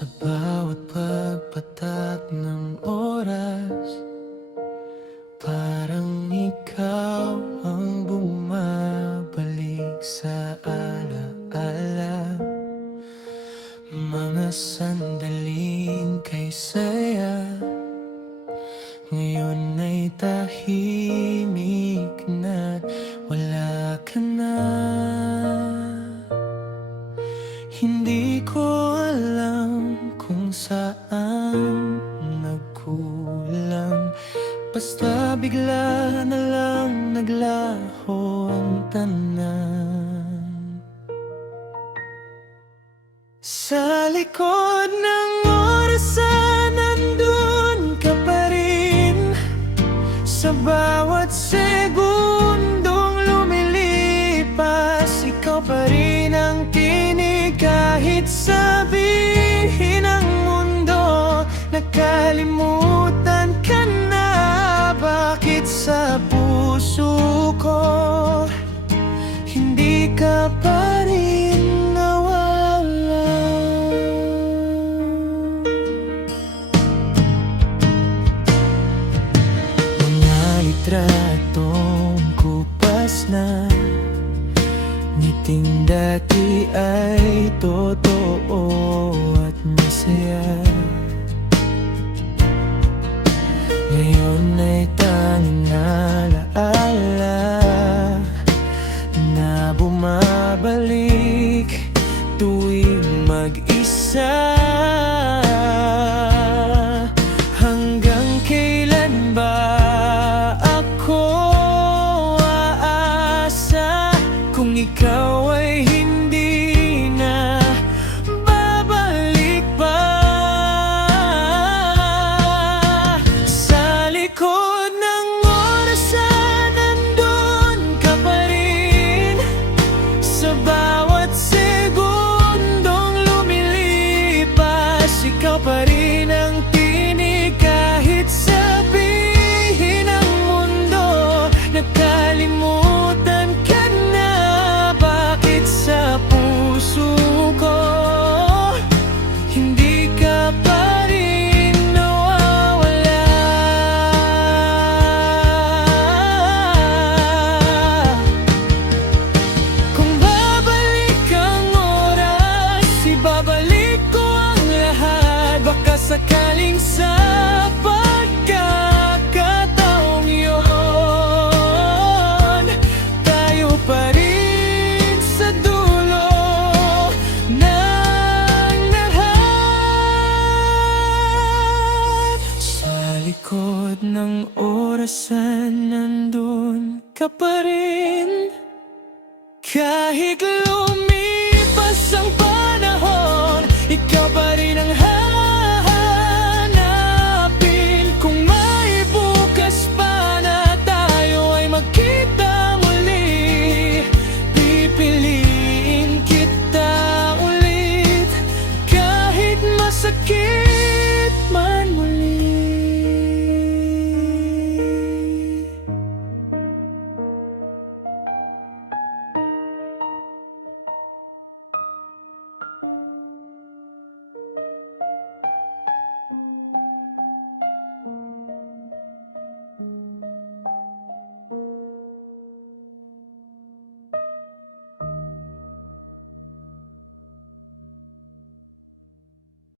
Sa bawat pagpatak ng oras, parang ikaw ang bumabalik sa alaala. Mga sandaling kay saya, ngayon ay tahimik na wala ka na. Hindi ko alam kung saan nagkulang, basta bigla na lang naglaho ang tanan. Sa likod ng orasan, nandun ka pa rin. Sa bawat segundong lumilipas, ikaw pa rin ang tinig. Kahit sabihin ng mundo, nakalimutan ka na. Bakit sa puso ko hindi ka pa rin nawala? Mga litratong kupas na, ngiting dati ay totoo at masaya. Ngayon ay tanging alaala na bumabalik tuwing mag-isa. Hanggang kailan ba ako aasa kung ikaw ay hindi na babalik pa? Sa likod ng orasan, nandun ka pa rin. Sa bawat segundong lumilipas, ikaw pa rin ang tinig. Kahit sabihin ng mundo, nakalimutan ka na. Bakit sa puso ko hindi ka pa rin nawawala? Kung babalik ang oras, ibabalik ko ang lahat. Baka sakaling sa pagkakataong yun, tayo pa rin sa dulo ng lahat. Sa likod ng orasan, nandun ka pa rin. Kahit